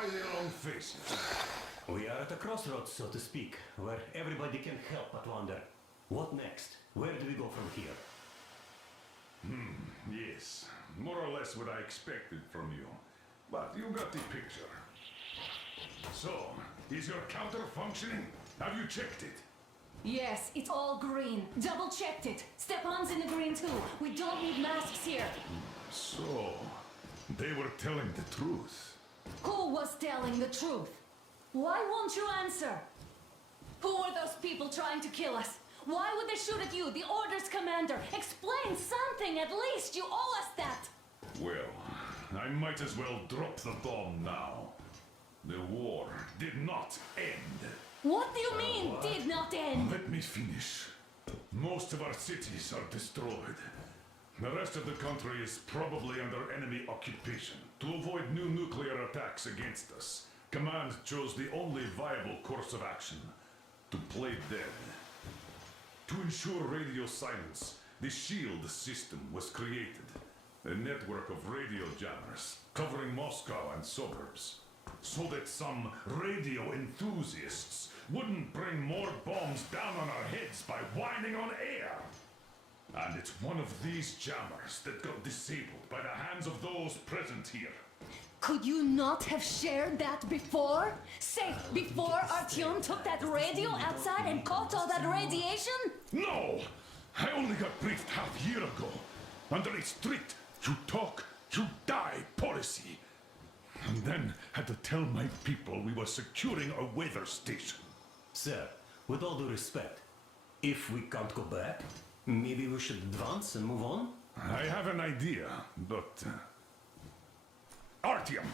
Why the long faces? We are at a crossroads, so to speak, where everybody can help but wonder. What next? Where do we go from here? Yes, more or less what I expected from you. But you got the picture. So, is your counter functioning? Have you checked it? Yes, it's all green. Double checked it. Stepan's in the green too. We don't need masks here. So, they were telling the truth. Who was telling the truth? Why won't you answer? Who are those people trying to kill us? Why would they shoot at you, the Order's commander? Explain something, at least! You owe us that! Well, I might as well drop the bomb now. The war did not end. What do you mean, did not end? Let me finish. Most of our cities are destroyed. The rest of the country is probably under enemy occupation. To avoid new nuclear attacks against us, Command chose the only viable course of action: to play dead. To ensure radio silence, the SHIELD system was created. A network of radio jammers covering Moscow and suburbs. So that some radio enthusiasts wouldn't bring more bombs down on our heads by whining on air. And it's one of these jammers that got disabled by the hands of those present here. Could you not have shared that before? Say, before Artyom took that radio outside and caught all that radiation? No! I only got briefed half a year ago. Under a strict, you talk, you die policy. And then had to tell my people we were securing a weather station. Sir, with all due respect, if we can't go back, maybe we should advance and move on? I have an idea, but... Artyom,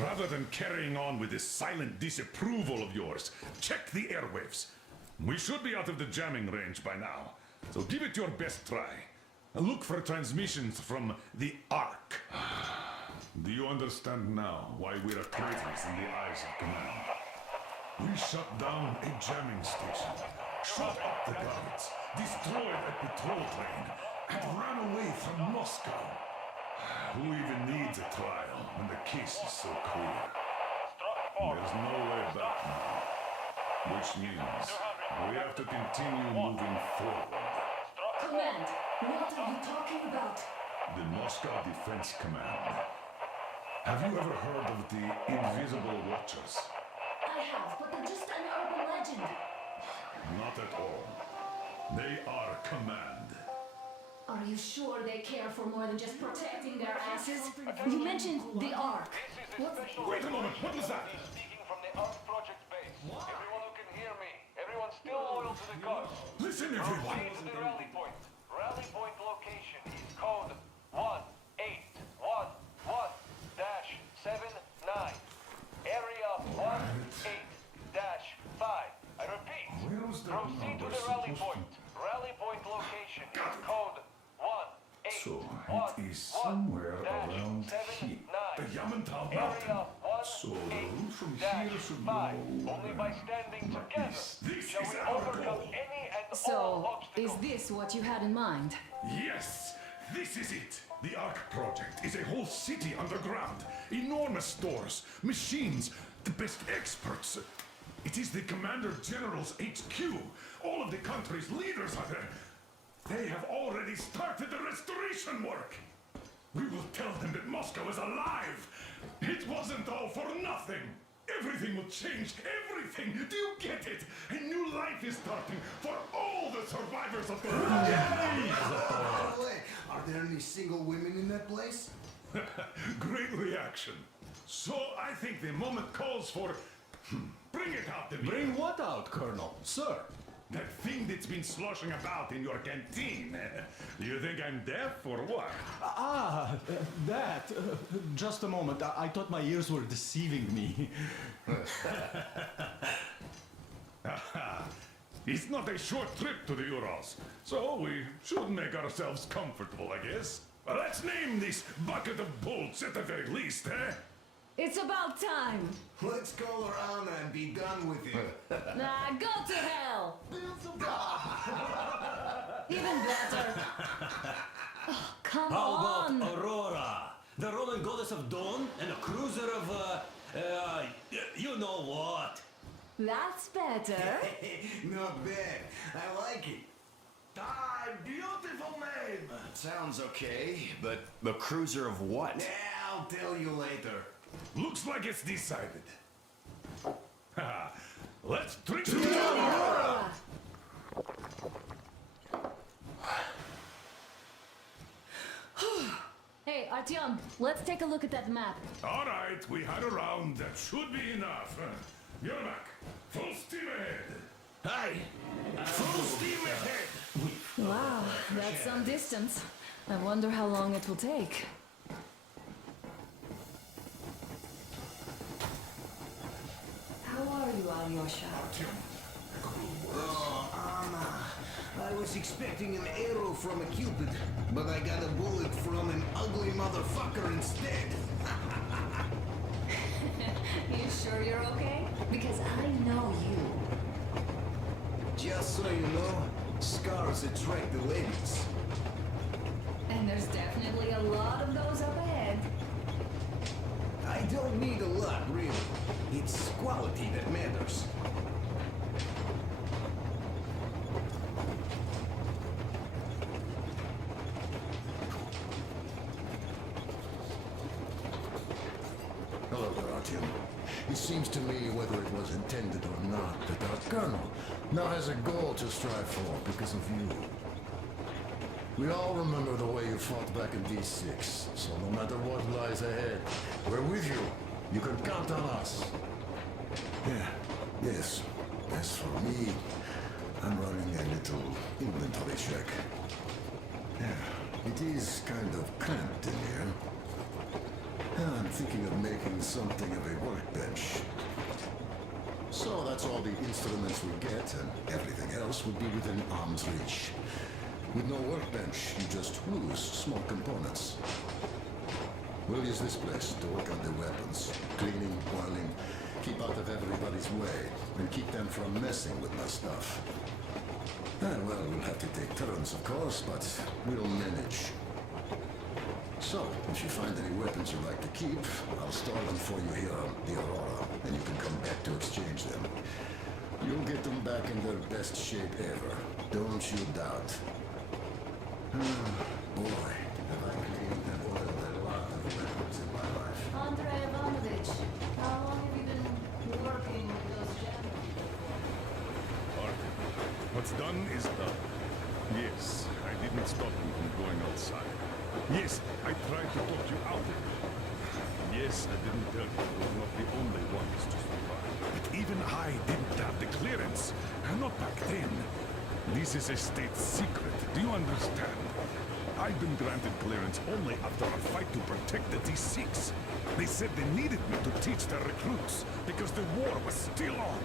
rather than carrying on with this silent disapproval of yours, check the airwaves. We should be out of the jamming range by now, so give it your best try. Look for transmissions from the Ark. Do you understand now why we're traitors in the eyes of Command? We shut down a jamming station, shot up the guards, destroyed a patrol train, and ran away from Moscow. Who even needs a trial when the case is so clear? There's no way back now. Which means we have to continue moving forward. Command, what are you talking about? The Moscow Defense Command. Have you ever heard of the Invisible Watchers? I have, but they're just an urban legend. Not at all. They are Command. Are you sure they care for more than just protecting their asses? You mentioned the Ark. What's... Wait a moment, what was that? Speaking from the Ark Project base. Everyone who can hear me. Everyone still loyal to the cause. Listen, everyone. Proceed to the rally point. Rally point location is code 1811-79. Area 18-5. I repeat. Proceed to the rally point. Rally point location is code 1811-79. So, it is somewhere around here. The Yamantau Mountain. So, the route from here should go... Only by standing like together this shall is we our overcome goal. any and all So, is obstacles. this what you had in mind? Yes, this is it. The Ark Project is a whole city underground. Enormous stores, machines, the best experts. It is the Commander General's HQ. All of the country's leaders are there. They have already started the restoration work. We will tell them that Moscow is alive. It wasn't all for nothing. Everything will change. Everything. Do you get it? A new life is starting for all the survivors of the... By the way, are there any single women in that place? Great reaction. So I think the moment calls for... Bring it out, Demir. Bring what out, Colonel? Sir? That thing that's been sloshing about in your canteen. You think I'm deaf or what? That. Just a moment. I thought my ears were deceiving me. It's not a short trip to the Urals, so we should make ourselves comfortable, I guess. Let's name this bucket of bolts at the very least, eh? It's about time. Let's call her Anna and be done with it. Nah, go to hell. Even better. Oh, come How on. about Aurora? The Roman goddess of dawn and a cruiser of, You know what? That's better. Not bad. I like it. Ah, beautiful name. Sounds okay, but The cruiser of what? yeah, I'll tell you later. Looks like it's decided. Haha. Let's drink to the Aurora! Hey, Artyom, let's take a look at that map. All right, we had a round. That should be enough. You're back. Full steam ahead. Hey, full steam ahead. Wow, that's some distance. I wonder how long it will take. How are you, Alyosha? I was expecting an arrow from a Cupid, but I got a bullet from an ugly motherfucker instead. You sure you're okay? Because I know you. Just so you know, scars attract the ladies. And there's definitely a lot of those up ahead. I don't need a lot, really. It's quality that matters. Hello there, Artyom. It seems to me, whether it was intended or not, that our colonel now has a goal to strive for because of you. We all remember the way you fought back in D6, so no matter what lies ahead, we're with you. You can count on us. Yeah, yes. As for me, I'm running a little inventory check. Yeah, it is kind of cramped in here. I'm thinking of making something of a workbench. So that's all the instruments we get, and everything else would be within arm's reach. With no workbench, you just lose small components. We'll use this place to work on the weapons. Cleaning, oiling, keep out of everybody's way, and keep them from messing with my stuff. And well, we'll have to take turns, of course, but we'll manage. So, if you find any weapons you'd like to keep, I'll store them for you here on the Aurora, and you can come back to exchange them. You'll get them back in their best shape ever. Don't you doubt. Boy, have I cleaned and oiled a lot of weapons in my life. Andrei Ivanovich, how long have you been working with those jammers? Artyom, what's done is done. Yes, I didn't stop you from going outside. Yes, I tried to talk you out of it. Yes, I didn't tell you you were not the only ones to survive. But even I didn't have the clearance. And not back then. This is a state secret. Do you understand? I've been granted clearance only after a fight to protect the D6. They said they needed me to teach their recruits because the war was still on.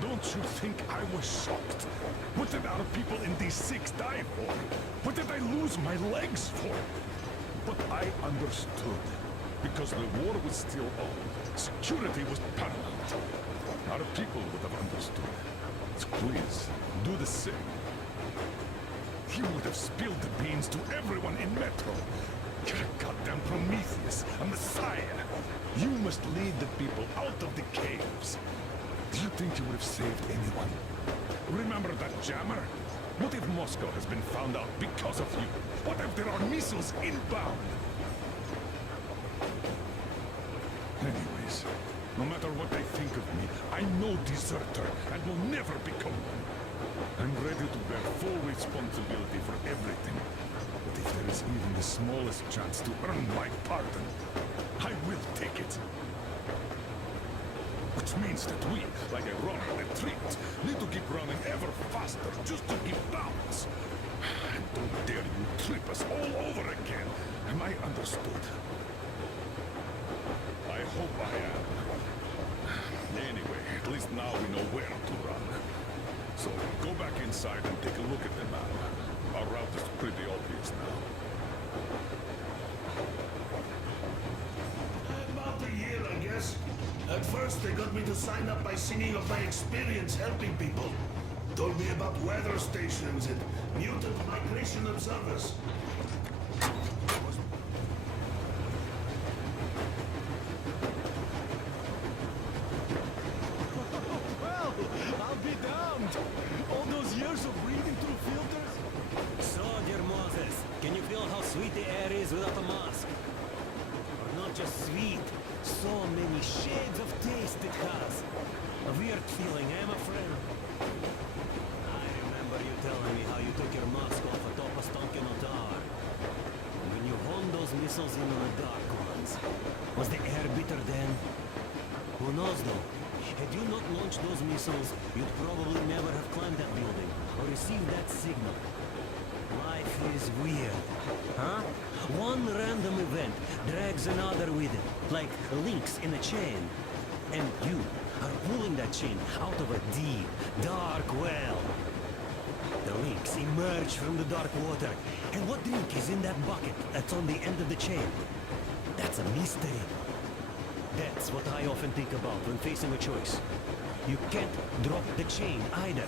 Don't you think I was shocked? What did our people in D6 die for? What did I lose my legs for? But I understood. Because the war was still on. Security was paramount. Our people would have understood. So please, do the same. You would have spilled the beans to everyone in Metro. You're a goddamn Prometheus, a messiah. You must lead the people out of the caves. Do you think you would have saved anyone? Remember that jammer? What if Moscow has been found out because of you? What if there are missiles inbound? Anyways, no matter what they think of me, I'm no deserter and will never become one. I'm ready to bear full responsibility for everything. But if there is even the smallest chance to earn my pardon, I will take it. Which means that we, like a runner retreat, need to keep running ever faster just to keep balance. And don't dare you trip us all over again. Am I understood? I hope I am. Anyway, at least now we know where to run. So go back inside and take a look at the map. Our route is pretty obvious now. About a year, I guess. At first, they got me to sign up by singing of my experience helping people. Told me about weather stations and mutant migration observers. Musk. Or not just sweet, so many shades of taste it has. A weird feeling, eh, my friend? I remember you telling me how you took your mask off atop a Stonkino tower. When you honed those missiles in on the Dark Ones, was the air bitter then? Who knows though? Had you not launched those missiles, you'd probably never have climbed that building or received that signal. Life is weird, huh? One random event drags another with it, like links in a chain. And you are pulling that chain out of a deep, dark well. The links emerge from the dark water. And what drink is in that bucket that's on the end of the chain? That's a mystery. That's what I often think about when facing a choice. You can't drop the chain either.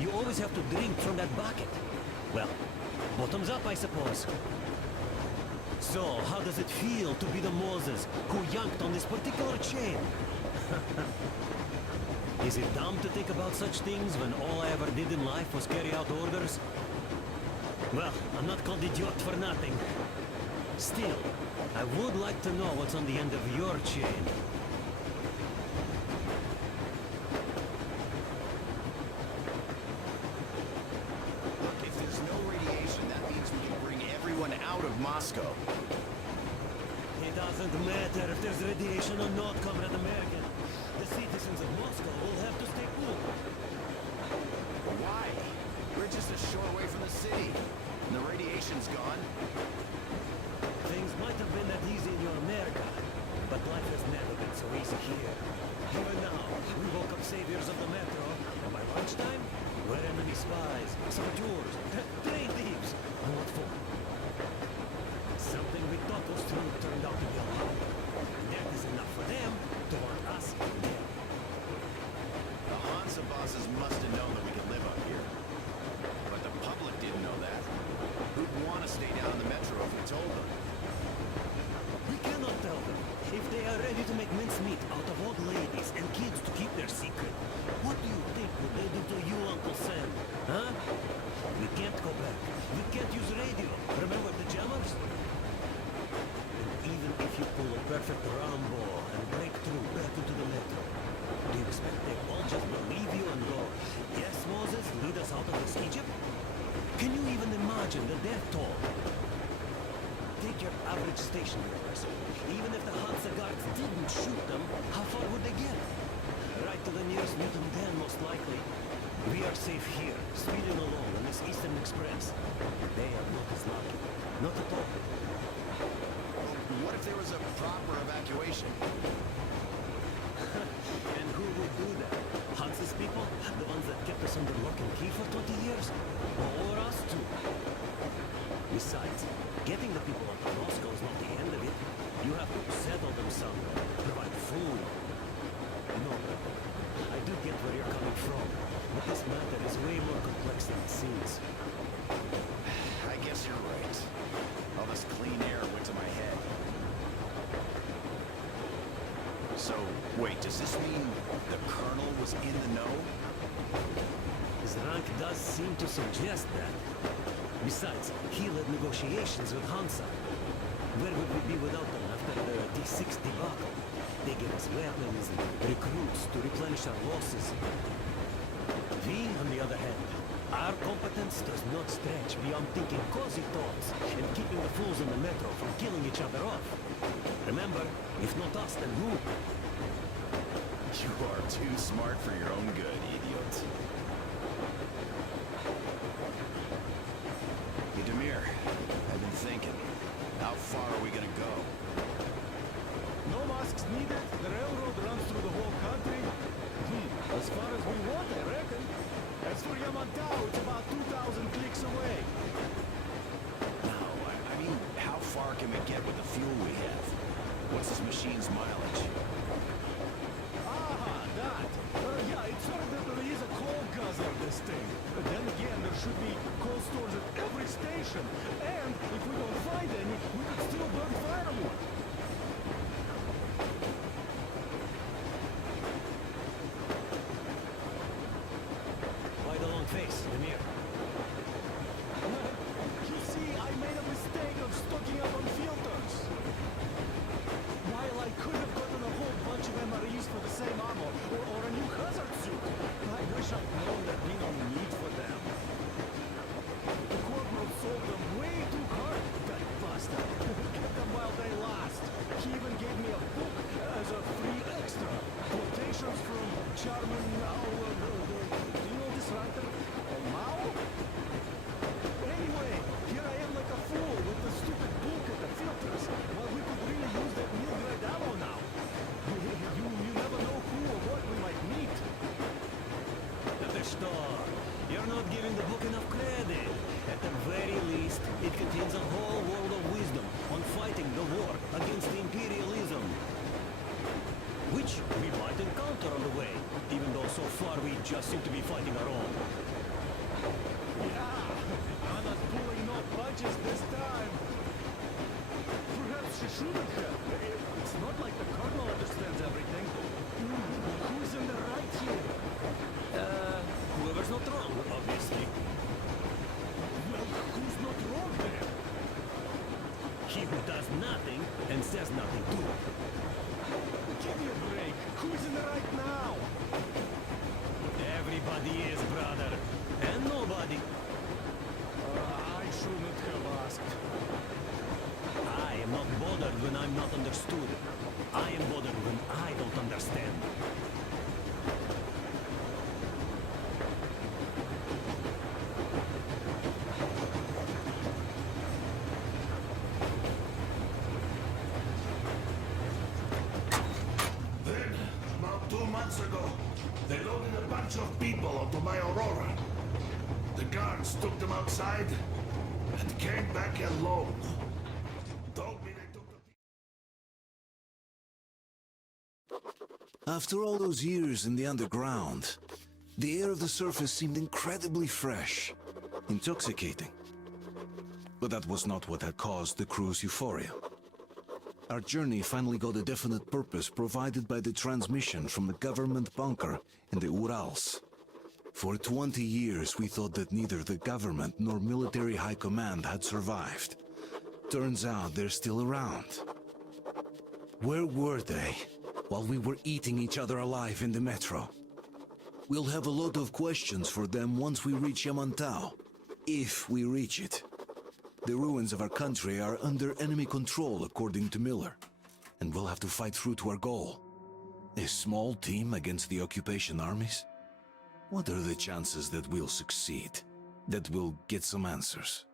You always have to drink from that bucket. Well, bottoms up, I suppose. So, how does it feel to be the Moses who yanked on this particular chain? Is it dumb to think about such things when all I ever did in life was carry out orders? Well, I'm not called idiot for nothing. Still, I would like to know what's on the end of your chain. Look, if there's no radiation, that means we can bring everyone out of Moscow. It doesn't matter if there's radiation or not, Comrade American. The citizens of Moscow will have to stay cool. Why? We're just a short way from the city. And the radiation's gone. Things might have been that easy in your America, but life has never been so easy here. Even now, we woke up saviors of the metro, and by lunchtime, we're enemy spies, saboteurs, train thieves. And what for? Something we thought was true turned out to be a lie. And that is enough for them to want us dead. The Hansa bosses must have known that we could live up here. But the public didn't know that. Who'd want to stay down in the metro if we told them? We cannot tell them. If they are ready to make mincemeat out of old ladies and kids to keep their secret, what do you think would they do to you, Uncle Sam? Huh? We can't go back. We can't use radio. Remember the jammers? And even if you pull a perfect Rambo and break through back into the metro, do you expect they all just believe you and go, yes, Moses, lead us out of this Egypt? Can you even imagine the death toll? Take your average station workers. Even if the Hansa guards didn't shoot them, how far would they get? Right to the nearest mutant den, most likely. We are safe here, speeding along on this Eastern Express. They are not as lucky. Not at all. What if there was a proper evacuation? And who would do that? Hansa's people? The ones that kept us under lock and key for 20 years? Or us too? Besides, getting the people out of Moscow is not the end of it. You have to settle them somewhere, provide food. No, I do get where you're coming from, but this matter is way more complex than it seems. I guess you're right. All this clean air went to my head. So, wait, does this mean the Colonel was in the know? His rank does seem to suggest that. Besides, he led negotiations with Hansa. Where would we be without them after the D6 debacle? They gave us weapons and recruits to replenish our losses. We, on the other hand, our competence does not stretch beyond thinking cozy thoughts and keeping the fools in the metro from killing each other off. Remember, if not us, then who? You are too smart for your own good, idiot. Hey, Demir, I've been thinking. How far are we gonna go? No masks needed. The railroad runs through the whole country. As far as we want, I reckon. As for Yamantau, it's about 2,000 clicks away. No, I mean, how far can we get with the fuel we have? What's this machine's mileage? That. Yeah, it's sort of there is a coal guzzler, this thing. But then again, there should be coal stores at every station. And if we don't find any, we could still burn firewood. Why the long face, Demir? You see, I made a mistake of stocking up on filters. contains a whole world of wisdom on fighting the war against imperialism. Which we might encounter on the way, even though so far we just seem to be fighting our own. Yeah, Anna's pulling no punches this time. Perhaps she shouldn't have. It's not like the Colonel understands everything. Who's in the right here? Whoever's not wrong, obviously. Well, who's not wrong then? He who does nothing and says nothing too. Give me a break. Who's in the right now? Everybody is, brother. And nobody. I shouldn't have asked. I am not bothered when I'm not understood. I am bothered when I don't understand. Then, about 2 months ago, they loaded a bunch of people onto my Aurora. The guards took them outside and came back alone. Told me they took the... After all those years in the underground, the air of the surface seemed incredibly fresh, intoxicating. But that was not what had caused the crew's euphoria. Our journey finally got a definite purpose provided by the transmission from the government bunker in the Urals. For 20 years we thought that neither the government nor military high command had survived. Turns out they're still around. Where were they while we were eating each other alive in the metro? We'll have a lot of questions for them once we reach Yamantau, if we reach it. The ruins of our country are under enemy control, according to Miller, and we'll have to fight through to our goal. A small team against the occupation armies? What are the chances that we'll succeed? That we'll get some answers?